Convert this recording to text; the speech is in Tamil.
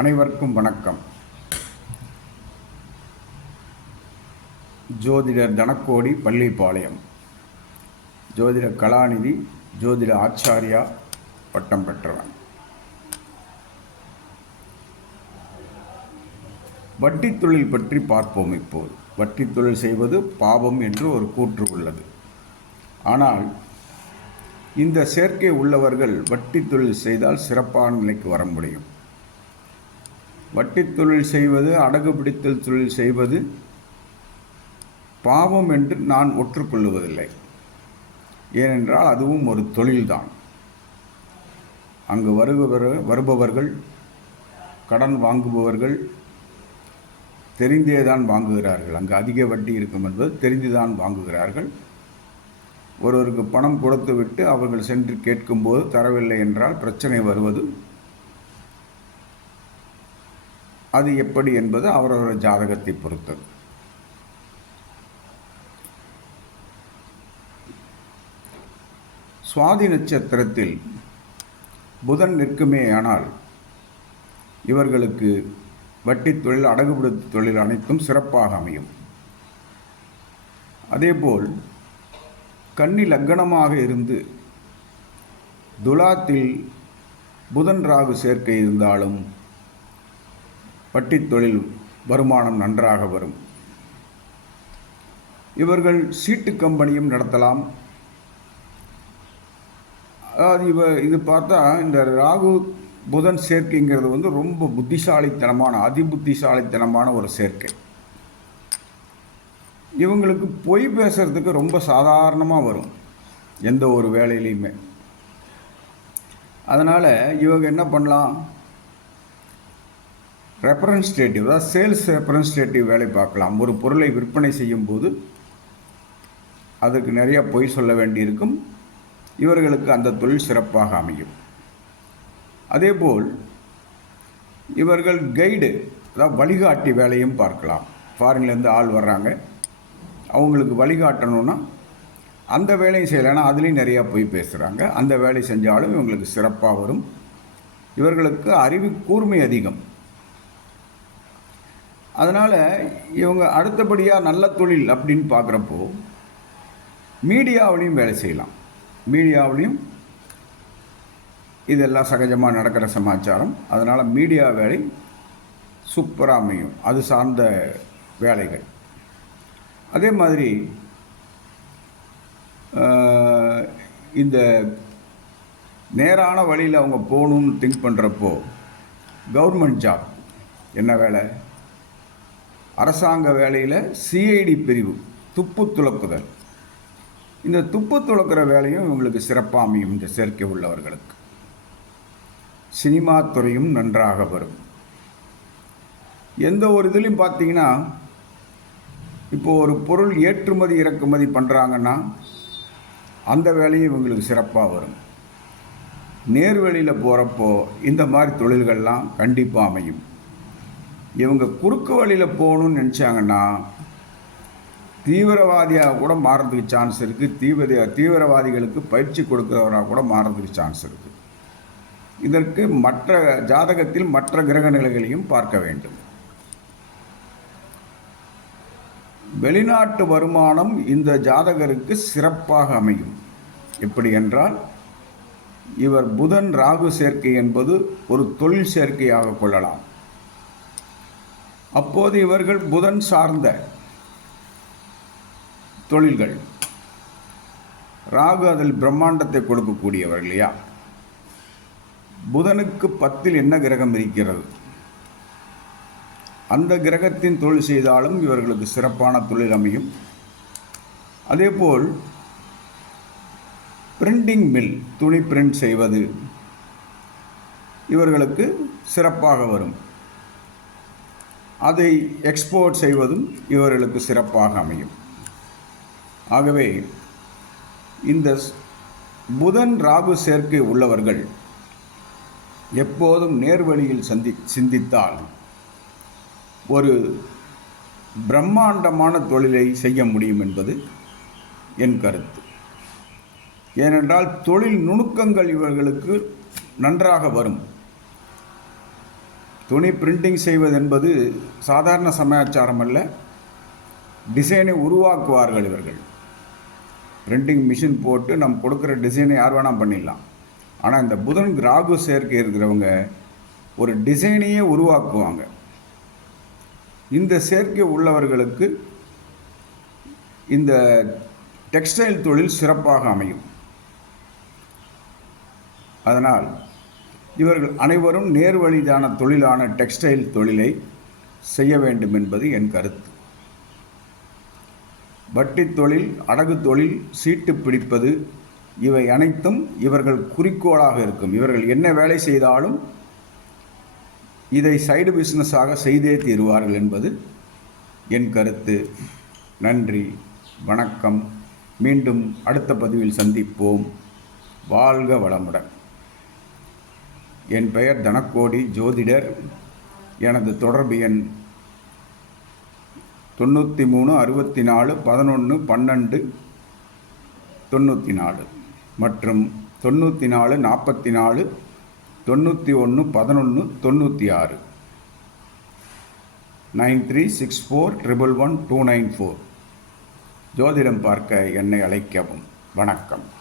அனைவருக்கும் வணக்கம். ஜோதிடர் தனக்கோடி பள்ளிப்பாளையம். ஜோதிட கலாநிதி ஜோதிட ஆச்சாரியா பட்டம் பெற்றவன். வட்டி தொழில் பற்றி பார்ப்போம் இப்போது. வட்டி தொழில் செய்வது பாவம் என்று ஒரு கூற்று உள்ளது. ஆனால் இந்த சேர்க்கை உள்ளவர்கள் வட்டி தொழில் செய்தால் சிறப்பான நிலைக்கு வர முடியும். வட்டி தொழில் செய்வது அடகு பிடித்தல் தொழில் செய்வது பாவம் என்று நான் ஒற்றுக்கொள்ளுவதில்லை. ஏனென்றால் அதுவும் ஒரு தொழில்தான். அங்கு வருபவர் வருபவர்கள் கடன் வாங்குபவர்கள் தெரிந்தே தான் வாங்குகிறார்கள். அங்கு அதிக வட்டி இருக்கும் என்பது தெரிந்துதான் வாங்குகிறார்கள். ஒருவருக்கு பணம் கொடுத்துவிட்டு அவர்கள் சென்று கேட்கும்போது தரவில்லை என்றால் பிரச்சனை வருவது அது எப்படி என்பது அவரவர ஜாதகத்தை பொறுத்தது. சுவாதி நட்சத்திரத்தில் புதன் நிற்குமே ஆனால் இவர்களுக்கு வட்டி தொழில் அடகுபிடித்த தொழில் அனைத்தும் சிறப்பாக அமையும். அதேபோல் கன்னி லக்கணமாக இருந்து துலாத்தில் புதன் ராகு சேர்க்கை இருந்தாலும் வட்டி தொழில் வருமானம் நன்றாக வரும். இவர்கள் சீட்டு கம்பெனியும் நடத்தலாம். அதாவது இவ இது பார்த்தா இந்த ராகு புதன் சேர்க்கைங்கிறது வந்து ரொம்ப புத்திசாலித்தனமான அதிபுத்திசாலித்தனமான ஒரு சேர்க்கை. இவங்களுக்கு பொய் பேசுறதுக்கு ரொம்ப சாதாரணமாக வரும் எந்த ஒரு வேலையிலையுமே. அதனால் இவங்க என்ன பண்ணலாம்? ரெப்ரன்ஸ்டேட்டிவ் அதாவது சேல்ஸ் ரெப்ரன்ஸ்டேட்டிவ் வேலை பார்க்கலாம். ஒரு பொருளை விற்பனை செய்யும்போது அதுக்கு நிறைய பொய் சொல்ல வேண்டியிருக்கும். இவர்களுக்கு அந்த தொழில் சிறப்பாக அமையும். அதேபோல் இவர்கள் கைடு அதாவது வழிகாட்டி வேலையும் பார்க்கலாம். ஃபாரின்லேருந்து ஆள் வர்றாங்க. அவங்களுக்கு வழிகாட்டணும்னா அந்த வேலையும் செய்யலைன்னா அதுலேயும் நிறையா போய் பேசுகிறாங்க அந்த வேலை செஞ்சாலும் இவங்களுக்கு சிறப்பாக வரும். இவர்களுக்கு அறிவு கூர்மை அதிகம். அதனால் இவங்க அடுத்தபடியாக நல்ல தொழில் அப்படின்னு பார்க்குறப்போ மீடியாவிலையும் வேலை செய்யலாம். மீடியாவிலையும் இதெல்லாம் சகஜமாக நடக்கிற சமாச்சாரம். அதனால் மீடியா வேலை சூப்பராக அமையும். அது சார்ந்த வேலைகள். அதே மாதிரி இந்த நேரான வழியில் அவங்க போகணுன்னு திங்க் பண்ணுறப்போ கவர்மெண்ட் ஜாப் என்ன வேலை? அரசாங்க வேலையில் சிஐடி பிரிவு துப்பு துளக்குதல். இந்த துப்பு துளக்குற வேலையும் இவங்களுக்கு சிறப்பாக அமையும் இந்த சேர்க்கை உள்ளவர்களுக்கு. சினிமா துறையும் நன்றாக வரும். எந்த ஒரு இதுலேயும் பார்த்தீங்கன்னா இப்போது ஒரு பொருள் ஏற்றுமதி இறக்குமதி பண்ணுறாங்கன்னா அந்த வேலையும் இவங்களுக்கு சிறப்பாக வரும். நேர்வழியில் போகிறப்போ இந்த மாதிரி தொழில்கள்லாம் கண்டிப்பாக அமையும். இவங்க குறுக்கு வழியில் போகணும்னு நினச்சாங்கன்னா தீவிரவாதியாக கூட மாறுறதுக்கு சான்ஸ் இருக்குது தீவிர தீவிரவாதிகளுக்கு பயிற்சி கொடுக்குறவராக கூட மாறுறதுக்கு சான்ஸ் இருக்குது இதற்கு மற்ற ஜாதகத்தில் மற்ற கிரக நிலைகளையும் பார்க்க வேண்டும். வெளிநாட்டு வருமானம் இந்த ஜாதகருக்கு சிறப்பாக அமையும். எப்படி என்றால் இவர் புதன் ராகு சேர்க்கை என்பது ஒரு தொழில் சேர்க்கையாக கொள்ளலாம். அப்போது இவர்கள் புதன் சார்ந்த தொழில்கள். ராகு அதில் பிரம்மாண்டத்தை கொடுக்கக்கூடியவர் இல்லையா? புதனுக்கு பத்தில் என்ன கிரகம் இருக்கிறது? அந்த கிரகத்தின் தொழில் செய்தாலும் இவர்களுக்கு சிறப்பான தொழில் அமையும். அதேபோல் பிரிண்டிங் மில் துணி பிரிண்ட் செய்வது இவர்களுக்கு சிறப்பாக வரும். அதை எக்ஸ்போர்ட் செய்வதும் இவர்களுக்கு சிறப்பாக அமையும். ஆகவே இந்த புதன் ராகு சேர்க்கை உள்ளவர்கள் எப்போதும் நேர்வழியில் சந்தி சிந்தித்தால் ஒரு பிரம்மாண்டமான தொழிலை செய்ய முடியும் என்பது என் கருத்து. ஏனென்றால் தொழில் நுணுக்கங்கள் இவர்களுக்கு நன்றாக வரும். துணி பிரிண்டிங் செய்வது என்பது சாதாரண சமாச்சாரம் அல்ல. டிசைனை உருவாக்குவார்கள் இவர்கள். பிரிண்டிங் மிஷின் போட்டு நம்ம கொடுக்குற டிசைனை யார் வேணால் பண்ணிடலாம். ஆனால் இந்த புதன் ராகு சேர்க்கை இருக்கிறவங்க ஒரு டிசைனையே உருவாக்குவாங்க. இந்த சேர்க்கை உள்ளவர்களுக்கு இந்த டெக்ஸ்டைல் தொழில் சிறப்பாக அமையும். அதனால் இவர்கள் அனைவரும் நேர்வழிதான தொழிலான டெக்ஸ்டைல் தொழிலை செய்ய வேண்டும் என்பது என் கருத்து. வட்டி தொழில் அடகு தொழில் சீட்டு பிடிப்பது இவை அனைத்தும் இவர்கள் குறிக்கோளாக இருக்கும். இவர்கள் என்ன வேலை செய்தாலும் இதை சைடு பிஸ்னஸாக செய்தே தீருவார்கள் என்பது என் கருத்து. நன்றி வணக்கம். மீண்டும் அடுத்த பதிவில் சந்திப்போம். வாழ்க வளமுடன். என் பெயர் தனக்கோடி ஜோதிடர். எனது தொடர்பு எண் தொண்ணூற்றி மூணு அறுபத்தி நாலு பதினொன்று பன்னெண்டு தொண்ணூற்றி நாலு மற்றும் தொண்ணூற்றி நாலு நாற்பத்தி நாலு தொண்ணூற்றி ஒன்று பதினொன்று தொண்ணூற்றி ஆறு nine three six four triple one two nine four. ஜோதிடம் பார்க்க என்னை அழைக்கவும். வணக்கம்.